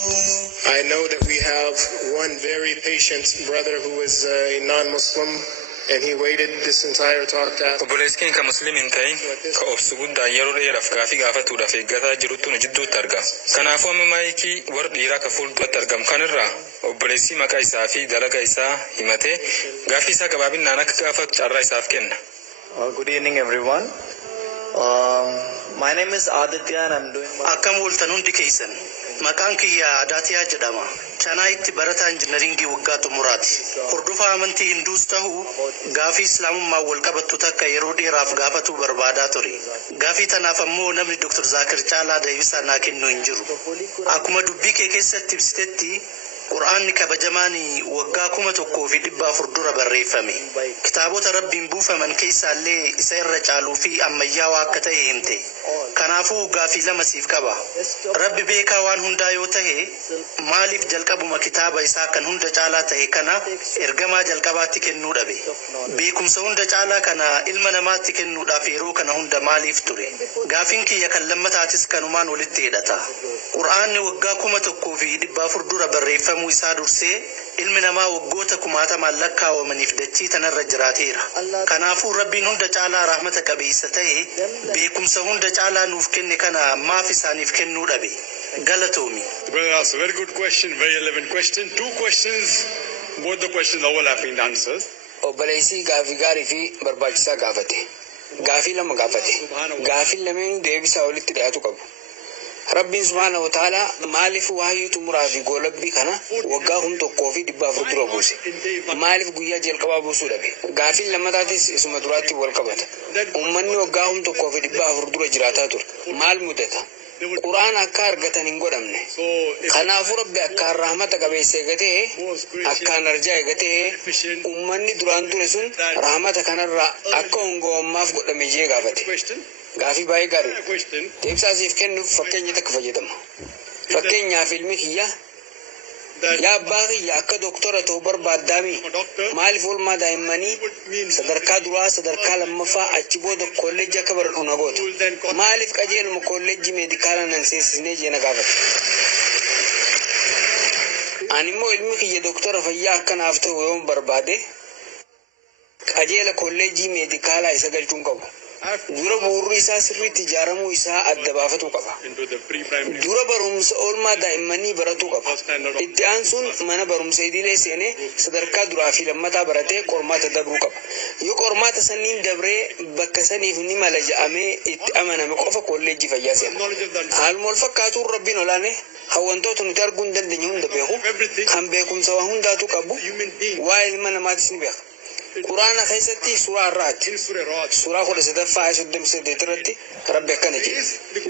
I know that we have one very patient brother who is a non-Muslim, and he waited this entire talk to ask. Obboleessi ka muslimin ta'in ka obsu guddaa yeroo dheeraaf gaafii gaafatuudhaaf eeggataa jiruttu nu jidduutti argama. Kanaafuu amma maayikii warra dhiiraa ka fuulduratti argamu kanirraa obboleessi maqaa isaa fi dalagaa isaa himatee gaafii isaa gabaabinaan akka gaafatu carraa isaaf kenna. Good evening, everyone. My name is Aditya and I'm doing my... Akkam ooltan hundi keessan. Maqaan kiyya Adaatiyaa jedhama. Chanaayitti barataa injinaringii waggaa xumuraati. Hordofaa amantii Hinduus ta'uu gaafii Islaamummaa wal qabattu takka yeroo dheeraaf gaafatu barbaadaa ture. Gaafii tanaaf ammoo namni Dr. Zaakir Caalaa deebisaa naa kennu hin jiru. Akkuma dubbii kee keessatti ibsitetti Qur'aanni kabajamaani waggaa 1400 dura barreeffame. Kitaabota Rabbiin buufaman keessaallee isa irra caaluu fi ammayyaawaa akka ta'e himte. Kanaafuu gaafii lama siif qaba. Rabbi beekaa waan hundaa yoo ta'e maaliif jalqabuma kitaaba isaa kan hunda caalaa ta'e kana ergamaa jalqabaatti kennuu dhabe? Beekumsa hunda caalaa kana ilma namaatti kennuudhaaf yeroo kana hunda maaliif ture? Gaafiin kiyya kan lammataatis kanumaan walitti hidhata. Qur'aanni waggaa 1400 dura barreeffamuu isaa dursee ilmi namaa waggoota 1000 lakkaawamaniif dachii tanarra jiraateera. Kanaafuu Rabbiin hunda caalaa rahmata qabeessa ta'e beekumsa hunda caalaa nuuf kenne kana maaf isaaniif kennuu dhabe? Galatoomi. Well, that's a very good question, very relevant question. Two questions, both the questions are overlapping answers. Obboleessi gaafii gaarii fi barbaachisaa gaafate. Gaafii lama gaafate. Gaafii lameen deebisaa walitti dhiyaatu qabu. Rabbiin subhaanahu wa ta'ala maaliif wahyii xumuraa fi goolabbii kana waggaa 1400 dura buuse? Maaliif guyyaa jalqabaa buusuu dhabe? Gaafiin lammataatis isuma duraatti wal qabata. Uummanni waggaa 1400 dura jiraataa ture. Maal mudata? Qur'aan akka argatan hin godhamne. Kanaafuu Rabbi akkaan rahmata qabeessa eegatee akkaan arjaa eegatee uummanni duraan ture sun rahmata kanarraa akka hongowammaaf godhame jee gaafate. Gaafii baay'ee gaarii. Deebisaa siif kennuuf fakkeenya takka fayyadama. Fakkeenyaaf ilmi kiyya yaa abbaa kiyya akka doktora ta'uu barbaaddaami maaliif oolmaa daa'immanii sadarkaa duraa sadarkaa lammaffaa achi booda kolleejjii akka baradhu na goota? Maaliif qajeeluma kolleejjii meedikaala nan seensisnee jee na gaafate? Ani immoo ilmi kiyya doktora fayyaa akka naaf ta'u yoo barbaade qajeela kolleejjii meedikaalaa isa galchuun qabu. Dura bu'uurri isaa sirriitti ijaaramuu isaa adda baafatu qaba. Dura barumsa oolmaa daa'immanii baratuu qaba. Itti aansuun mana barumsa idilee seenee sadarkaa duraa fi lammataa baratee qormaata dabruu qaba. Yoo qormaata saniin dabree bakka saniif ni mala ja'amee itti amaname qofa kolleejjii fayyaa seena. Haaluma wal fakkaatuun Rabbiin olaane hawwantoota nuti arguu hin dandeenye hunda beeku kan beekumsa waa hundaatu qabu waa ilma namaatis ni beeka. Quraana keessatti suuraa irraatti suuraa 13:38 irratti Rabbi akkana jedhe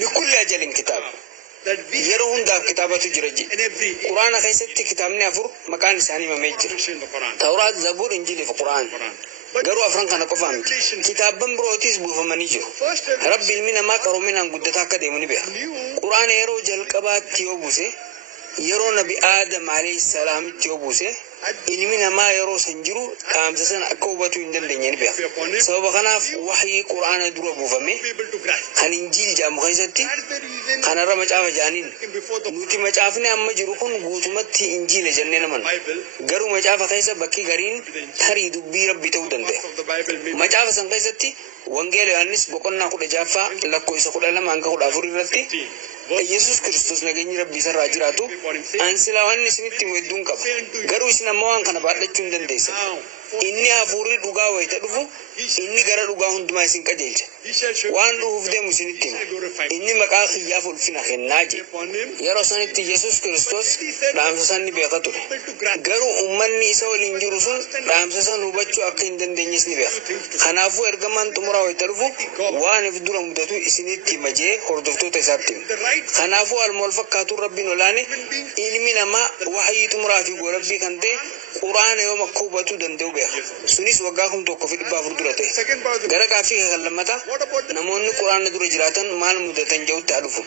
likulli ajalin kitaaba yeroo hundaaf kitaabatu jira jedhe. Quraana keessatti kitaabni 4 maqaan isaanii himamee jira. Tawraat, Zabuur, Injiilii fi Quraan. Garuu afran kana qofa miti. Kitaabban birootis buufamanii jiru. Rabbi ilmi namaa qaroominaan guddataa akka deemu ni beeka. Quraana yeroo jalqabaatti yoo buuse yeroo Nabi Aadam alayhi salaamitti yoo buuse ilmi namaa yeroo san jiru dhaamsa sana akka hubachuu hin dandeenye ni beeka. Sababa kanaaf wahyii Quraana dura buufame kan Injiil jedhamu keessatti kanarra macaafa jedhaniin nuti macaafni amma jiru kun guutumatti Injiila jennee naman. Garuu macaafa keessa bakki gariin tarii dubbii Rabbii ta'uu danda'a. Macaafa san keessatti Wangeela Yohaannis boqonnaa 16 lakkoofsa 12 hanga 14 irratti Yesus Kristos nageenyi Rabbii sarraa jiraatu ansila waan isinitti hedduun qaba. Garuu isin amma waan kana baadhachuu hin dandeessan. Inni hafuurri dhugaa wayita dhufu inni gara dhugaa hundumaa isin qajeelcha. Waan dhufuuf deemu isinitti hima. Inni maqaa kiyyaaf ulfina kennaa jedhe. Yeroo sanitti Yesus Kristos dhaamsa san ni beeka ture. Garuu uummanni isa waliin jiru sun dhaamsa san hubachuu akka hin dandeenyes ni beeka. Kanaafuu ergamaan xumuraa wayita dhufu waan if dura mudatu isinitti hima jee hordoftoota isaatti hima. Kanaafuu haaluma wal fakkaatuun Rabbiin olaane ilmi namaa wahyii xumuraa fi goolabbii kan ta'e Quraana yoom akka hubachuu danda'u beeka. Sunis waggaa 1400 dura ta'e. Gara gaaffii kan lammataa namoonni Quraana dura jiraatan maal mudatan jedhutti dhufu.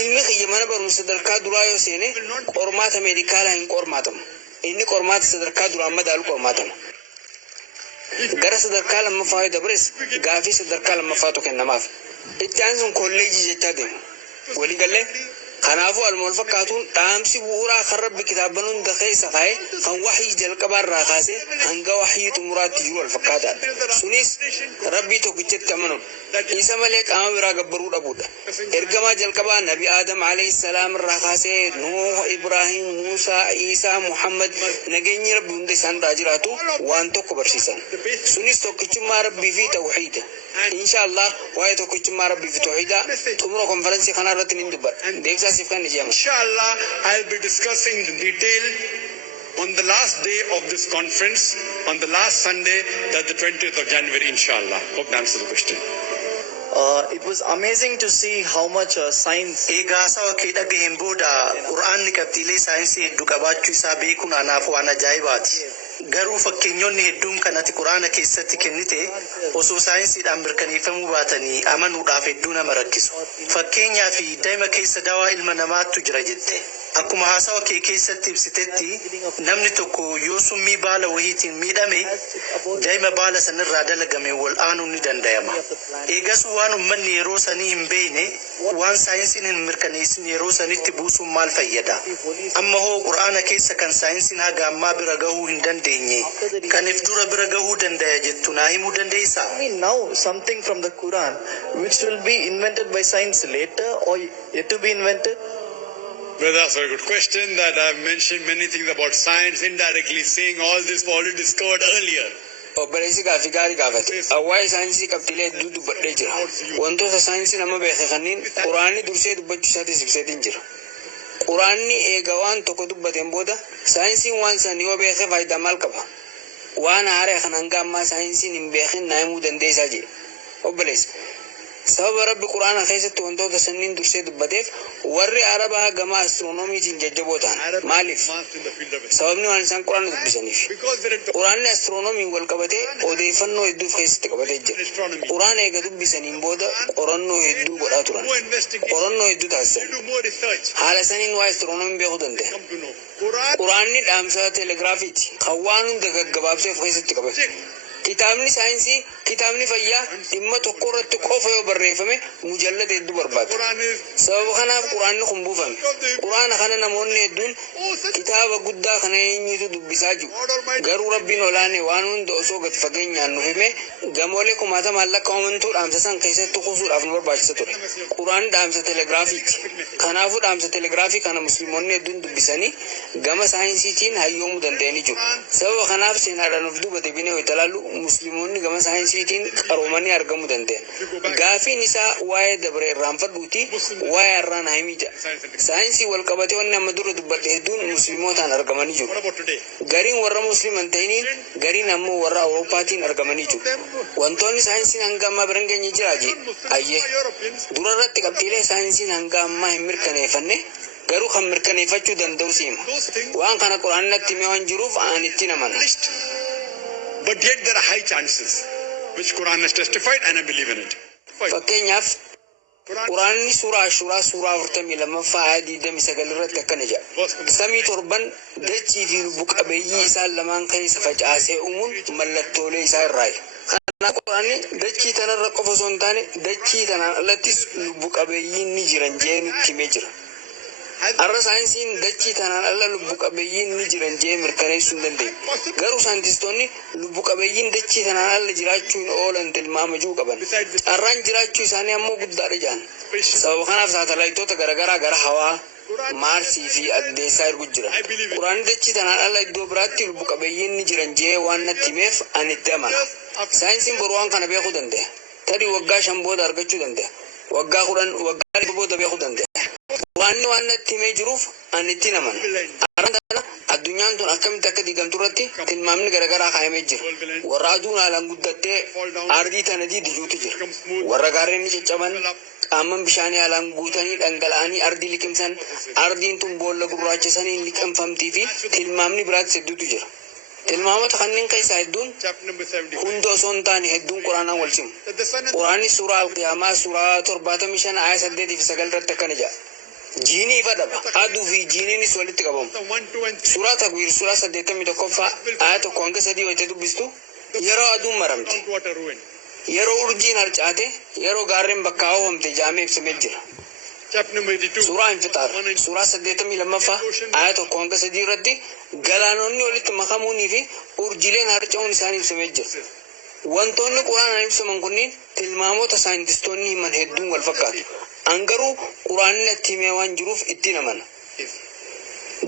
Ilmi kiyya mana barumsa sadarkaa duraa yoo seene qormaata meedikaalaa hin qormaatamu. Inni qormaata sadarkaa duraa madaalu qormaatama. Gara sadarkaa lammaffaa yoo dabres gaaffii sadarkaa lammaffaatu kennamaaf. Itti aansuun kolleejjii jechaa deemu. Waliigalee Kanaafu almool fakkaatuun dhaamsi bu'uuraa kan rabbi kitaabanuun keessa kaa'e kan wahii jalqabaarraa kaasee hanga wahii xumuraatti jiru wal fakkaataadha. Sunis rabbii tokkichatti amanuun isa malee qaama biraa gabbaruu dhabuudha. Ergamaa jalqabaa Nabi Aadam alayhi salaam irraa kaasee Nuuh, Ibraahim, Muusaa, Iisaa, Muhammad nageenyi rabbi hunda isaanirraa jiraatu waan tokko barsiisan. Sunis tokkichummaa rabbii fi tawhiida. Inshallah waa'ee tokkichummaa rabbii fi tawhiida xumura konferensii kanaa irratti ni dubbadha. Deebisa siif kan ijaamu. Inshallah, I'll be discussing the detail on the last day of this conference, on the last Sunday, that's the 20th of January, inshallah. Hope that answers the question. It was amazing to see how much science. Egaa sawa kee dhaga'een booda Qur'aanni qabxiilee saayinsii hedduu qabaachuu isaa beekuun anaaf waan ajaa'ibaati. Garuu fakkeenyonni hedduun kan ati Qur'aana keessatti kennite osoo saayinsiidhaan mirkaneeffamuu baatanii amanuudhaaf hedduu nama rakkisu. Fakkeenyaaf daa'ima keessa dawaa ilma namaattu jira jette. Akkuma haasawa kee keessatti ibsitetti namni tokko yoo summii baala wayiitiin miidhame daa'ima baala sanirraa dalagame wal aanuun ni danda'ama. Eegas waan uummanni yeroo sanii hin beekne waan saayinsiin hin mirkaneessin yeroo sanitti buusuun maal fayyada? Amma hoo Qur'aana keessa kan saayinsiin haga ammaa bira gahuu hin dandeenye kan if dura bira gahuu dandaya jettu naa himuu dandeessaa? Now something from the Quran which will be invented by science later or yet to be invented. Well, that's a very good question that I've mentioned many things about science indirectly, saying all this was already discovered earlier. Obboleessi gaaffii gaarii gaafate. Waa'ee saayinsii qabxiilee hedduu dubbadhee jira. Wantoota saayinsii nama beeke kanneen Quraanni dursee dubbachuu isaatis ibseetiin jira. Quraanni eega waan tokko dubbateen booda saayinsiin waan san yoo beeke faayidaa maal qaba? Waan haaree kan hanga ammaa saayinsiin hin beekin naa himuu dandeessaa jedhe. Obboleessi. Sababa rabbi Quraana keessatti wantoota sanniin dursee dubbateef warri Arabaa gama astiroonomiitiin jajjaboo ta'an. Maaliif? Sababni waan isaan Quraana dubbisaniif. Quraanni astiroonomiin wal qabatee odeeffannoo hedduuf keessatti qabatee jira. Quraana eega dubbisaniin booda qorannoo hedduu godhaa turan. Qorannoo hedduu taasisan. Haala saniin waa astiroonomiin beekuu danda'a. Quraanni dhaamsa teelegiraafiiti. Kan waan hunda gaggabaabsee of keessatti qabate. Kitaabni saayinsii, kitaabni fayyaa dhimma tokko irratti qofa yoo barreeffame mujallada hedduu barbaada. Sababa kanaaf Quraanni kun buufame. Quraana kana namoonni hedduun kitaaba guddaa kana eenyutu dubbisaa jiru. Garuu rabbiin olaanee waan hunda osoo gad fageenyaan nuuf hime gamoolee kumaatama maallaqa uumantuu dhaamsa san keessatti kuusuudhaaf nu barbaachisa ture. Quraanni dhaamsa teelegiraafiiti. Kanaafuu dhaamsa teelegiraafii kana musliimonni hedduun dubbisanii gama saayinsiitiin hayyoomuu danda'anii jiru. Sababa kanaaf seenaadhaan of duubate binee ho'i talaallu musliimonni gama saayinsiitiin qaroomanii argamuu danda'an. Gaafiin isaa waa'ee dabre irraanfadhuuti waa'ee har'aan himija. Saayinsii wal qabatee wanni amma dura dubbadhe hedduun musliimotaan argamanii jiru. Gariin warra musliiman ta'iniin gariin ammoo warra Awurooppaatiin argamanii jiru. Wantoonni saayinsiin hanga ammaa bira hin geenye jiraaje ayyee dura irratti qabxiilee saayinsiin hanga ammaa hin mirkaneeffanne garuu kan mirkaneeffachuu danda'u siima. Waan kana Quraanatti himee waan jiruuf ani itti amana. But yet there are high chances, which Quran has testified, and I believe in it. Fakkeenyaaf Quraanni suuraa Ashuuraa suuraa 42 ayat 29 irratti akkana jedha. Samii torban dachii fi lubbu qabeeyyii isaan lamaan keessa facaasee uumuun mallattoolee isaa irraayi. Kana Quraanni dachii tanarra qofa osoo hin taane dachii tanaan alattis lubbu qabeeyyiin ni jiran jee nutti himee jira. Har'a saayinsiin dachii tanaan ala lubbu qabeeyyiin ni jiran jee mirkaneessuu hin dandeenye. Garuu saayintistoonni lubbu qabeeyyiin dachii tanaan ala jiraachuu hin oolan tilmaamachuu qaban. Carraan jiraachuu isaanii ammoo guddaadha jedhan. Sababa kanaaf saatalaayitoota garaagaraa gara hawaa, Maarsii fi addeessaa ergu jira. Quraanni dachii tanaan ala iddoo biraatti lubbu qabeeyyiin ni jiran jee waan natti himeef ani itti amana. Saayinsiin boru waan kana beekuu danda'a. Tarii waggaa 5 booda argachuu danda'a. Waggaa 10 waggaa booda beekuu danda'a. Quraanni waan natti himee jiruuf ani itti amana. Arraan addunyaan tun akkamitti akka diigamtu irratti tilmaamni garaagaraa kaa'amee jira. Warra aduun haalaan guddattee ardii tana diijuutu jira. Warra gaarreen caccaban qaaman bishaanii haalaan guutanii dhangala'anii ardii liqimsan ardiin tun boolla gurraachesanii liqimfamtii fi tilmaamni biraatti hedduutu jira. Tilmaamota kanneen keessaa hedduun hunda osoo hin taane hedduun Quraanaan wal simu. Quraanni suuraa Alqiyaamaa suuraa 75 ayat 8 fi 9 irratti akkana jedha. Jiinii ifa dhaba. Aduu fi jiiniinis walitti qabamu. Suuraa Takwiir suuraa 81 ayat 1 hanga 3 wayita dubbistu yeroo aduun maramte. Yeroo urjiin harcaate yeroo gaarreen bakka hawwamte jaamee ibsamee jira. Chapter number 82. Suuraa Infitar. Suuraa 82 ayat tokko hanga 3 irratti galaanonni walitti makamuunii fi urjileen harca'uun isaanii ibsamee jira. Wantoonni quraanaan ibsaman kunniin tilmaamoota saayintistoonni himan hedduun wal fakkaatu. Angaruu quraanni natti himee waan jiruuf ittiin amana.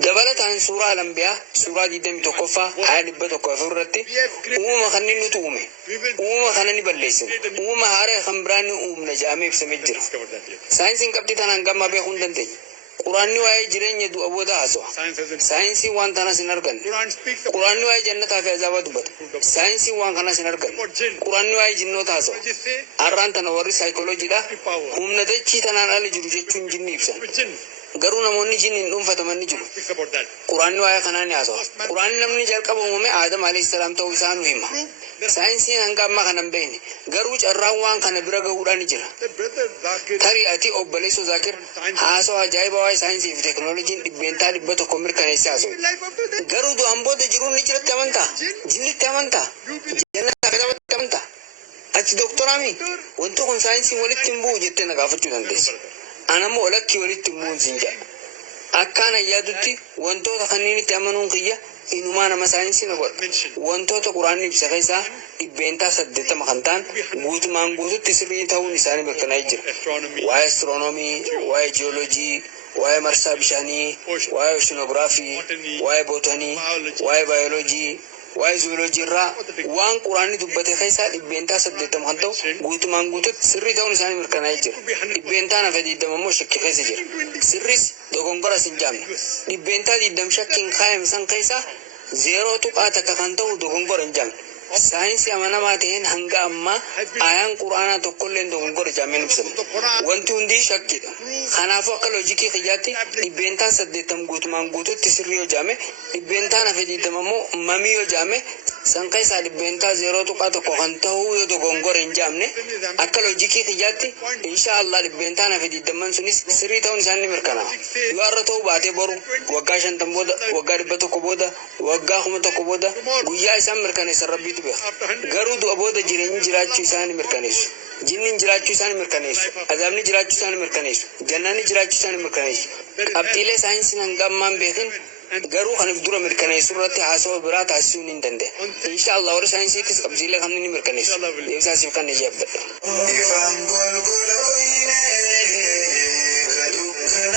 Dabalataan suuraa Al-Anbiyaa suuraa 21ffaa ayat 104 irratti uumama kanneen nuti uume. Uumama kana ni balleessina. Uumama haaraa kan biraan ni uumna jedhamee ibsamee jira. Saayinsiin qabxii tanaan gammaa beekuu hin dandeenye. Quraanni waa'ee jireenya du'a booda haasawa. Saayinsiin waan tanas hin arganne. Quraanni waa'ee jannataa fi azaabaa dubbata. Saayinsiin waan kanas hin arganne. Quraanni waa'ee jinnoota haasawa. Har'aan tana warri saayikolojiidha. Humna dachii tanaan ala jiru jechuun jinni ibsan. Garuu namoonni jinniin dhuunfataman ni jiru. Quraanni waa'ee kanaa ni haasawa. Quraanni namni jalqaba uumame Aadam alayhis salaam ta'uu isaa nu hima. Saayinsiin hanga ammaa kana hin beekne. Garuu carraan waan kana bira gahuudhaan ni jira. Tarii ati obboleessoo Zaakir haasawa ajaa'iba waa'ee saayinsii fi teekinooloojiin dhibbeentaa 100 mirkaneessee haasawu. Garuu du'aan booda jiruun ni jiratti amantaa? Jinnitti amantaa? Jannataa fi azaabatti amantaa? Ati doktaraami? Wanti kun saayinsiin walitti hin bu'u jettee na gaafachuu dandeessa. Anammoo olakkii walitti hin bu'uun siin jedha. Akkaan ayyaadutti wantoota kanneenitti amanuun kiyya inumaa nama saayinsii na godha. Wantoota quraanni ibsa keessaa dhibbeentaa 80 kan ta'an guutumaan guututti sirrii ta'uun isaanii mirkanaa'ee jira. Waa'ee astiroonoomii, waa'ee jiyooloojii, waa'ee marsaa bishaanii, waa'ee oshinoogiraafii, waa'ee bootanii, waa'ee baayoloojii, waa'ee zooloojii irraa waan quraanni dubbate keessaa dhibbeentaa 80 kan ta'u guutumaan guututti sirrii ta'uun isaanii mirkanaa'ee jira. Dhibbeentaan hafe 20 immoo shakki keessa jira. Sirris dogongoras hin jaamne. Dhibbeentaa 20 shakkiin kaayame san keessaa 0 tuqaa takka kan ta'u dogongora hin jaamne. Saayinsii amanamaa ta'een hanga ammaa ayaan quraanaa tokkollee dogongora jaameen ibsame. Wanti hundi shakkidha. Kanaafuu akka loojikii kiyyaatti dhibbeentaan 80 guutumaan guututti sirrii yoo jaame dhibbeentaan hafe 20 immoo mamii yoo jaame san keessaa dhibbeentaa 0 tuqaa tokko kan ta'u yoo dogongora hin jaamne akka loojikii kiyyaatti inshaallah dhibbeentaan hafe 20 sunis sirrii ta'uun isaanii mirkanaa'a. Yoo har'a ta'uu baatee boru waggaa 50 booda waggaa 100 booda waggaa 1000 booda guyyaa isaan mirkaneessan rabbiitu beeka. Garuu du'a booda jireenyi jiraachuu isaanii mirkaneessu. Jinniin jiraachuu isaanii mirkaneessu. Azaabni jiraachuu isaanii mirkaneessu. Jannanni jiraachuu isaanii mirkaneessu. Qabxiilee saayinsiin hanga ammaan beekin garuu kaniif dura mirkaneessuu irratti haasawa biraa taasisuu hin danda'e. Inshaallah warri saayinsiitis qabxiilee kanneen ni mirkaneessu. Deebisaasiif kan ijaabbadha.